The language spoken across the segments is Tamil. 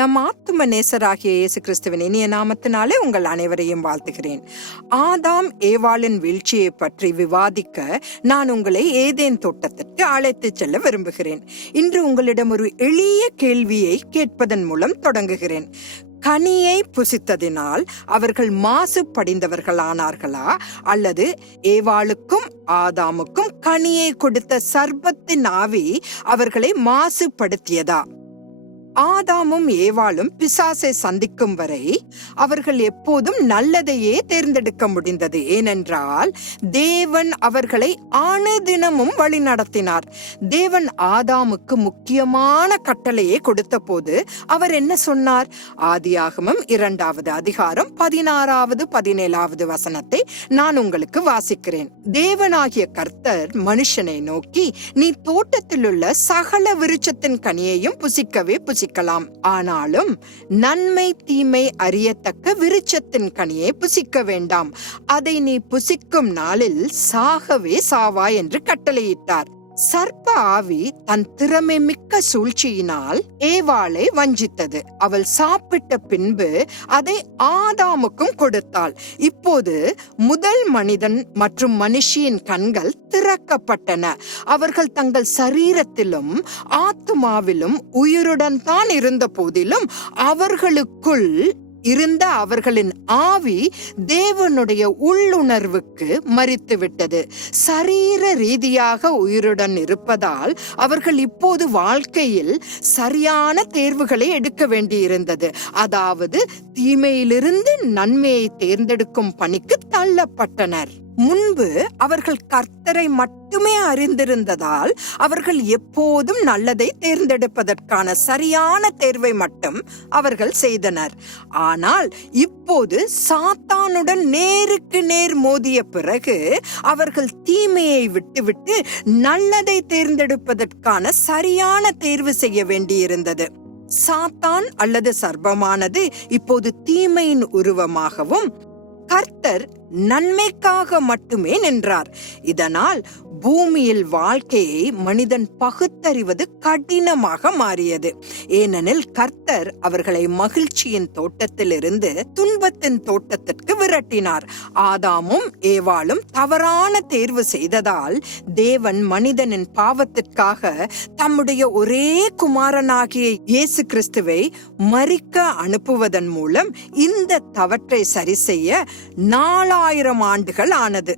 நம் ஆத்தும நேசராகிய இயேசு கிறிஸ்துவின் இனிய நாமத்தினாலே உங்கள் அனைவரையும் வாழ்த்துகிறேன். ஆதாம் ஏவாளின் வீழ்ச்சியை பற்றி விவாதிக்க நான் உங்களை ஏதேன் தோட்டத்திற்கு அழைத்துச் செல்ல விரும்புகிறேன். இன்று உங்களிடம் ஒரு எளிய கேள்வியை கேட்பதன் மூலம் தொடங்குகிறேன். கனியை புசித்ததினால் அவர்கள் மாசு படிந்தவர்களானார்களா அல்லது ஏவாளுக்கும் ஆதாமுக்கும் கனியை கொடுத்த சர்பத்தின் ஆவி அவர்களை மாசுபடுத்தியதா? ஆதாமும் ஏவாளும் பிசாசை சந்திக்கும் வரை அவர்கள் எப்போதும் நல்லதையே தேர்ந்தெடுக்க முடிந்தது. ஏனென்றால் தேவன் அவர்களை அணுதினமும் வழி நடத்தினார். தேவன் ஆதாமுக்கு முக்கியமான கட்டளையை கொடுத்த போது அவர் என்ன சொன்னார்? ஆதியாகமும் இரண்டாவது அதிகாரம் பதினாறாவது பதினேழாவது வசனத்தை நான் உங்களுக்கு வாசிக்கிறேன். தேவனாகிய கர்த்தர் மனுஷனை நோக்கி நீ தோட்டத்தில் உள்ள சகல விருட்சத்தின் கனியையும் புசிக்கவே புசி புசிக்கலாம். ஆனாலும் நன்மை தீமை அறியத்தக்க விருட்சத்தின் கனியை புசிக்க வேண்டாம். அதை நீ புசிக்கும் நாளில் சாகவே சாவா என்று கட்டளையிட்டார். சர்ப்ப ஆவி தன் திறமை மிக்க சூழ்ச்சியினால் ஏவாளை வஞ்சித்தது. அவள் சாப்பிட்ட பின்பு அதை ஆதாமுக்கும் கொடுத்தாள். இப்போது முதல் மனிதன் மற்றும் மனுஷியின் கண்கள் திறக்கப்பட்டன அவர்கள் தங்கள் சரீரத்திலும் ஆத்துமாவிலும் உயிருடன் தான் இருந்த போதிலும் அவர்களுக்குள் இருந்த அவர்களின் ஆவி தேவனுடைய உள்ளுணர்வுக்கு மறித்து விட்டது சரீர ரீதியாக உயிருடன் இருப்பதால் அவர்கள் இப்போது வாழ்க்கையில் சரியான தேர்வுகளை எடுக்க வேண்டியிருந்தது. அதாவது தீமையிலிருந்து நன்மையை தேர்ந்தெடுக்கும் பணிக்கு தள்ளப்பட்டனர். முன்பு அவர்கள் கர்த்தரை மட்டுமே அறிந்திருந்ததால் அவர்கள் எப்போதும் நல்லதை தேர்ந்தெடுப்பதற்கான சரியான தேர்வை மட்டும் அவர்கள் செய்தனர். ஆனால் இப்போது சாத்தானுடன் நேருக்கு நேர் மோதிய பிறகு அவர்கள் தீமையை விட்டுவிட்டு நல்லதை தேர்ந்தெடுப்பதற்கான சரியான தேர்வு செய்ய வேண்டியிருந்தது. சாத்தான் அல்லது சர்பமானது இப்போது தீமையின் உருவமாகவும் கர்த்தர் நன்மைக்காக மட்டுமே நின்றார். இதனால் பூமியில் வாழ்க்கையை மனிதன் பகுத்தறிவது கடினமாக மாறியது. ஏனெனில் கர்த்தர் அவர்களை மகிழ்ச்சியின் தோட்டத்திலிருந்து துன்பத்தின் தோட்டத்திற்கு விரட்டினார். ஆதாமும் ஏவாளும் தவறான தேர்வு செய்ததால் தேவன் மனிதனின் பாவத்திற்காக தம்முடைய ஒரே குமாரனாகிய இயேசு கிறிஸ்துவை மறிக்க அனுப்புவதன் மூலம் இந்த தவற்றை சரி செய்ய நாலாயிரம் ஆண்டுகள் ஆனது.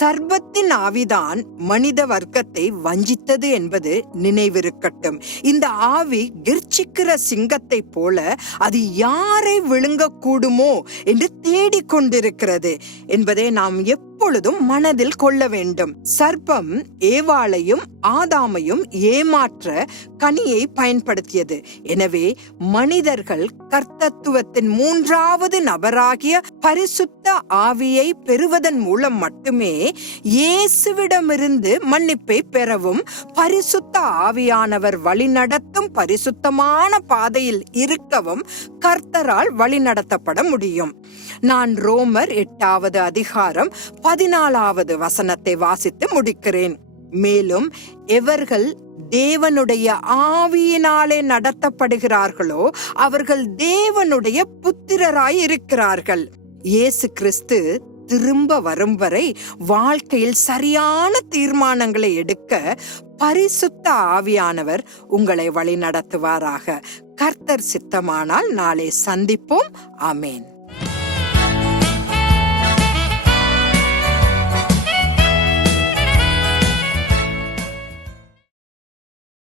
சர்பத்தின் ஆவிதான் மனித வர்க்கத்தை வஞ்சித்தது என்பது நினைவிருக்கட்டும். இந்த ஆவி கிர்ச்சிக்கிற சிங்கத்தை போல அது யாரை விழுங்கக்கூடுமோ என்று தேடிக்கொண்டிருக்கிறது என்பதை நாம் எப்ப எப்பொழுதும் மனதில் கொள்ள வேண்டும். சர்ப்பம் ஏவாளையும் ஆதாமையும் ஏமாற்ற கனியை பயன்படுத்தியது. எனவே மனிதர்கள் கர்த்தத்துவத்தின் மூன்றாவது நபராகிய பரிசுத்த ஆவியை பெறுவதன் மூலம் மட்டுமே இயேசுவிடமிருந்து மன்னிப்பை பெறவும் பரிசுத்த ஆவியானவர் வழிநடத்தும் பரிசுத்தமான பாதையில் இருக்கவும் கர்த்தரால் வழிநடத்தப்பட முடியும். நான் ரோமர் எட்டாவது அதிகாரம் பதினாலாவது வசனத்தை வாசித்து முடிக்கிறேன். மேலும் எவர்கள் தேவனுடைய ஆவியினாலே நடத்தப்படுகிறார்களோ அவர்கள் தேவனுடைய புத்திரராய் இருக்கிறார்கள். இயேசு கிறிஸ்து திரும்ப வரும் வரை வாழ்க்கையில் சரியான தீர்மானங்களை எடுக்க பரிசுத்த ஆவியானவர் உங்களை வழி நடத்துவாராக கர்த்தர் சித்தமானால் நாளை சந்திப்போம். அமேன்